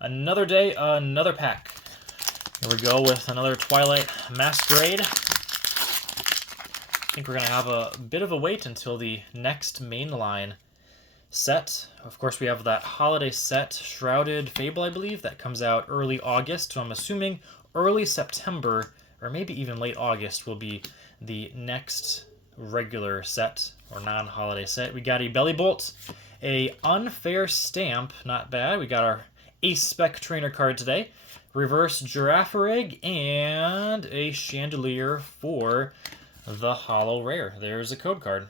Another day, another pack. Here we go with another Twilight Masquerade. I think we're going to have a bit of a wait until the next mainline set. Of course, we have that holiday set, Shrouded Fable, I believe, that comes out early August. So I'm assuming early September, or maybe even late August, will be the next regular set, or non-holiday set. We got a Belly Bolt, a Unfair Stamp, not bad. We got our Ace Spec Trainer card today, Reverse Girafarig, and a Chandelier for the Holo Rare. There's a code card.